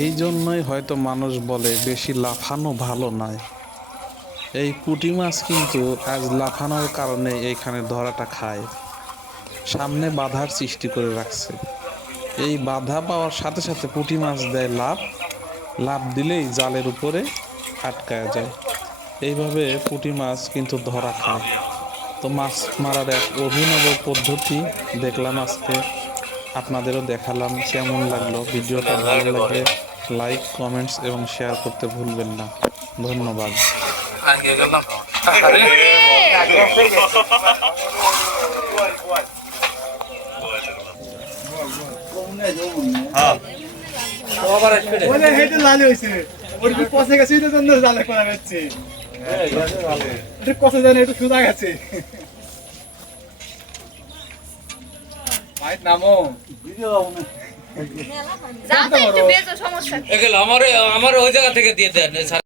এই জন্যই হয়তো মানুষ বলে বেশি লাফানো ভালো নয়। এই পুঁটি মাছ কিন্তু আজ লাফানোর কারণে এইখানে ধরাটা খায়। সামনে বাধার সৃষ্টি করে রাখছে। এই বাধা পাওয়ার সাথে সাথে পুঁটি মাছ দেয় লাভ লাভ দিলেই জালের উপরে আটকায় যায়। এইভাবে পুঁটি মাছ কিন্তু ধরা খায়। তো মাছ মারার এক অভিনব পদ্ধতি দেখলাম আজকে। আপনাদেরও দেখালাম কেমন লাগল ভিডিওটা, ভালো লাগলে লাইক কমেন্টস এবং শেয়ার করতে ভুলবেন না। ধন্যবাদ। পচে গেছে জানে একটু সুদা গেছে আমার ওই জায়গা থেকে দিয়ে দেন